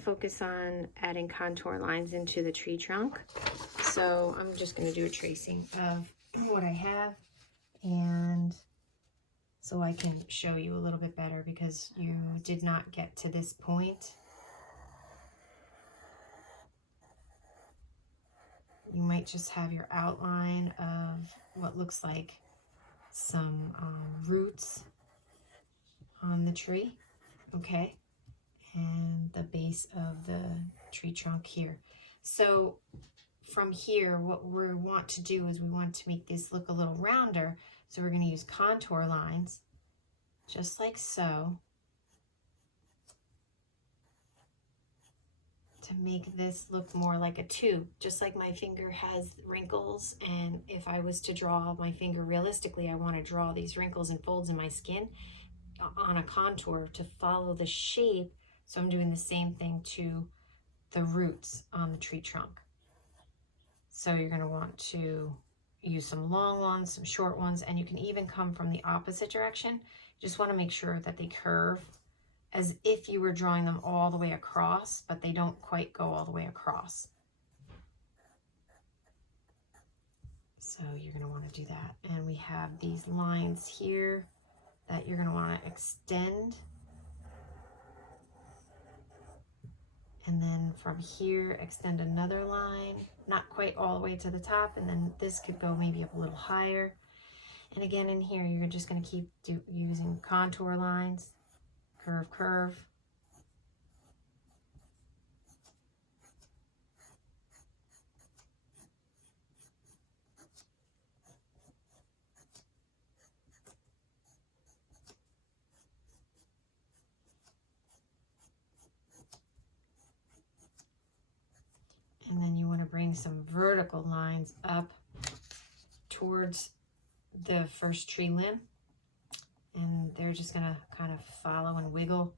focus on adding contour lines into the tree trunk. So I'm just going to do a tracing of what I have, and so I can show you a little bit better because you did not get to this point. You might just have your outline of what looks like some roots on the tree, okay? And the base of the tree trunk here. So from here, what we want to do is we want to make this look a little rounder. So we're going to use contour lines, just like so, to make this look more like a tube, just like my finger has wrinkles. And if I was to draw my finger realistically, I want to draw these wrinkles and folds in my skin on a contour to follow the shape. So I'm doing the same thing to the roots on the tree trunk. So you're going to want to use some long ones, some short ones, and you can even come from the opposite direction. You just want to make sure that they curve as if you were drawing them all the way across, but they don't quite go all the way across. So you're going to want to do that. And we have these lines here that you're going to want to extend. And then from here, extend another line, not quite all the way to the top, and then this could go maybe up a little higher. And again, in here, you're just going to keep using contour lines, curve, curve. And then you want to bring some vertical lines up towards the first tree limb. And they're just going to kind of follow and wiggle.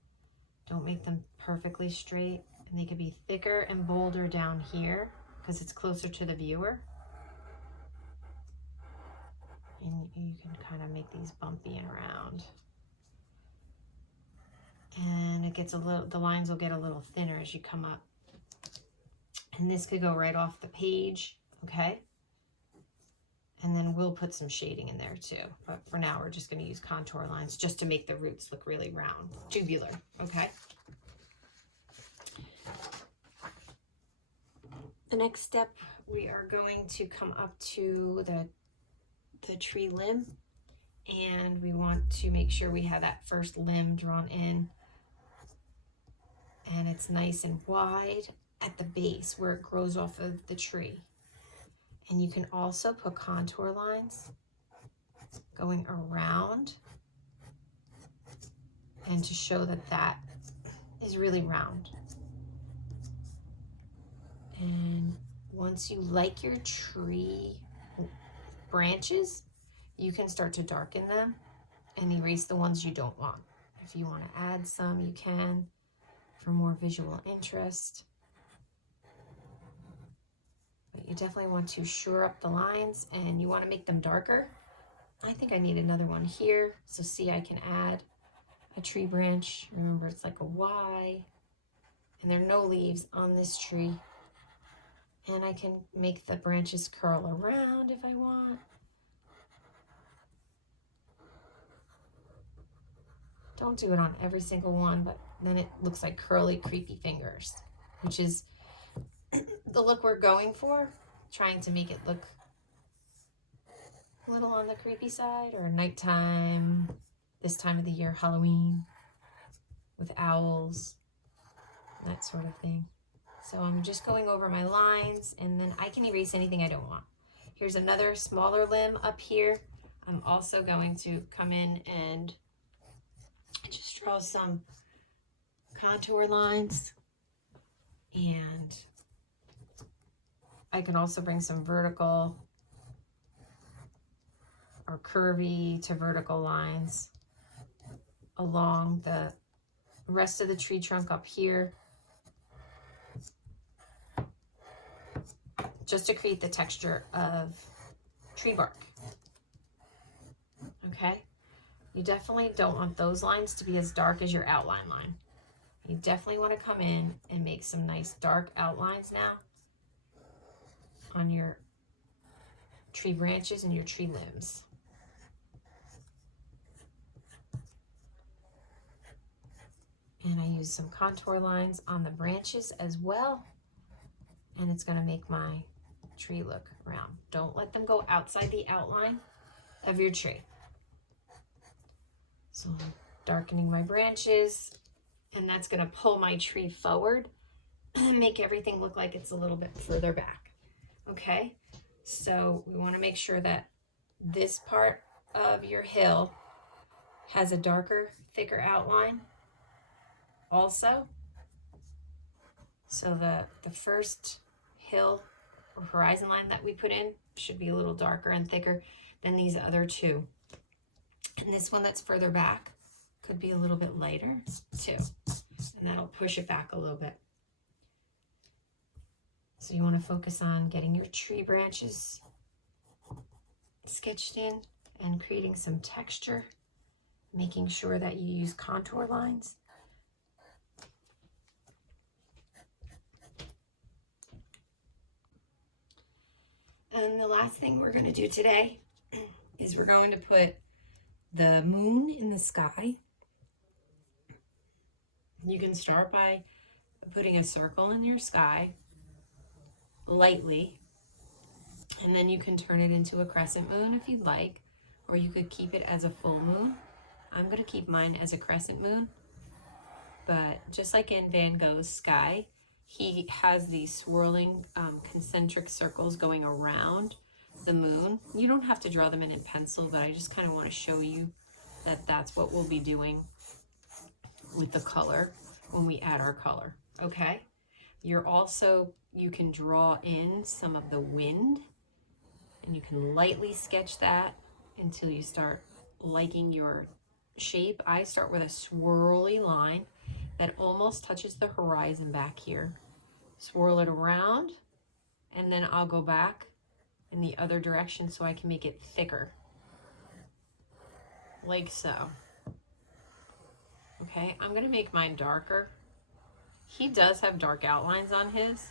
Don't make them perfectly straight. And they could be thicker and bolder down here because it's closer to the viewer. And you can kind of make these bumpy and round. And it gets a little, the lines will get a little thinner as you come up. And this could go right off the page, okay? And then we'll put some shading in there too. But for now, we're just gonna use contour lines just to make the roots look really round, tubular, okay? The next step, we are going to come up to the tree limb, and we want to make sure we have that first limb drawn in and it's nice and wide at the base where it grows off of the tree. And you can also put contour lines going around and to show that that is really round. And once you like your tree branches, you can start to darken them and erase the ones you don't want. If you want to add some, you can for more visual interest. But you definitely want to shore up the lines and you want to make them darker. I think I need another one here. So see, I can add a tree branch. Remember, it's like a Y. And there are no leaves on this tree. And I can make the branches curl around if I want. Don't do it on every single one, but then it looks like curly, creepy fingers, which is the look we're going for, trying to make it look a little on the creepy side, or nighttime, this time of the year, Halloween, with owls, that sort of thing. So I'm just going over my lines, and then I can erase anything I don't want. Here's another smaller limb up here. I'm also going to come in and just draw some contour lines, and I can also bring some vertical or curvy to vertical lines along the rest of the tree trunk up here, just to create the texture of tree bark. Okay, you definitely don't want those lines to be as dark as your outline line. You definitely want to come in and make some nice dark outlines now on your tree branches and your tree limbs. And I use some contour lines on the branches as well. And it's going to make my tree look round. Don't let them go outside the outline of your tree. So I'm darkening my branches, and that's going to pull my tree forward and make everything look like it's a little bit further back. Okay, so we want to make sure that this part of your hill has a darker, thicker outline also. So the first hill or horizon line that we put in should be a little darker and thicker than these other two. And this one that's further back could be a little bit lighter too. And that'll push it back a little bit. So you want to focus on getting your tree branches sketched in and creating some texture, making sure that you use contour lines. And the last thing we're going to do today is we're going to put the moon in the sky. You can start by putting a circle in your sky lightly, and then you can turn it into a crescent moon if you'd like, or you could keep it as a full moon. I'm going to keep mine as a crescent moon, but just like in Van Gogh's sky, he has these swirling concentric circles going around the moon. You don't have to draw them in pencil, but I just kind of want to show you that that's what we'll be doing with the color when we add our color, okay? You can draw in some of the wind, and you can lightly sketch that until you start liking your shape. I start with a swirly line that almost touches the horizon back here. Swirl it around, and then I'll go back in the other direction so I can make it thicker, like so. Okay, I'm gonna make mine darker. He does have dark outlines on his,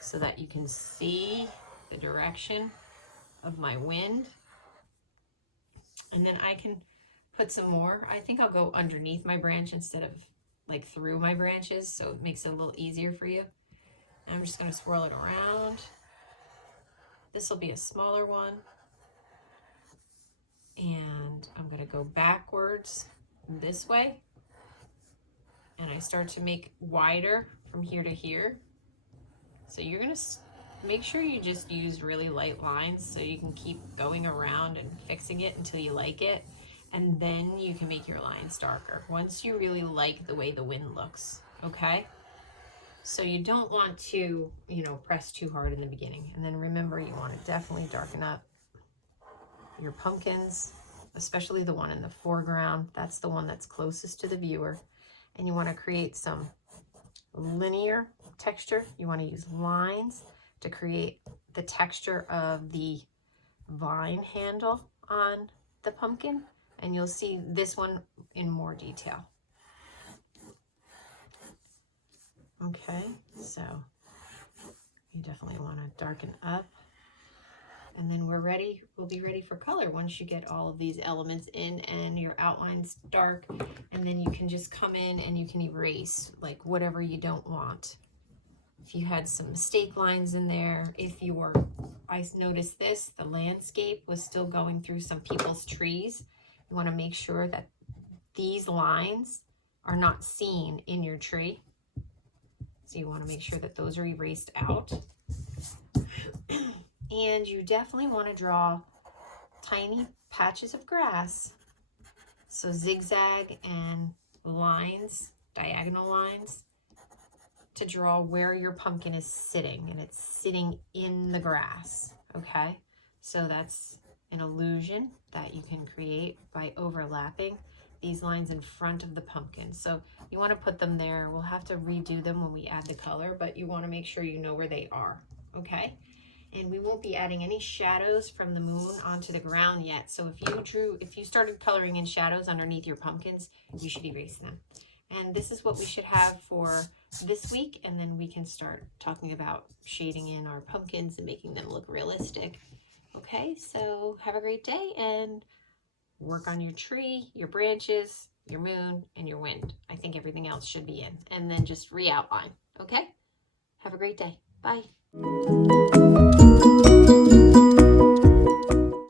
so that you can see the direction of my wind. And then I can put some more. I think I'll go underneath my branch instead of like through my branches, so it makes it a little easier for you. And I'm just going to swirl it around. This will be a smaller one. And I'm going to go backwards this way. And I start to make wider from here to here. So you're going to make sure you just use really light lines so you can keep going around and fixing it until you like it. And then you can make your lines darker once you really like the way the wind looks, okay? So you don't want to, press too hard in the beginning. And then remember, you want to definitely darken up your pumpkins, especially the one in the foreground. That's the one that's closest to the viewer. And you want to create some linear texture. You want to use lines to create the texture of the vine handle on the pumpkin. And you'll see this one in more detail. Okay, so you definitely want to darken up. And then we'll be ready for color once you get all of these elements in and your outline's dark. And then you can just come in and you can erase like whatever you don't want. If you had some mistake lines in there, I noticed this, the landscape was still going through some people's trees. You want to make sure that these lines are not seen in your tree. So you want to make sure that those are erased out. And you definitely want to draw tiny patches of grass. So zigzag and lines, diagonal lines, to draw where your pumpkin is sitting. And it's sitting in the grass, okay? So that's an illusion that you can create by overlapping these lines in front of the pumpkin. So you want to put them there. We'll have to redo them when we add the color, but you want to make sure you know where they are, okay? And we won't be adding any shadows from the moon onto the ground yet. So if you started coloring in shadows underneath your pumpkins, you should erase them. And this is what we should have for this week, and then we can start talking about shading in our pumpkins and making them look realistic. Okay, so have a great day and work on your tree, your branches, your moon, and your wind. I think everything else should be in. And then just re-outline, okay? Have a great day. Bye.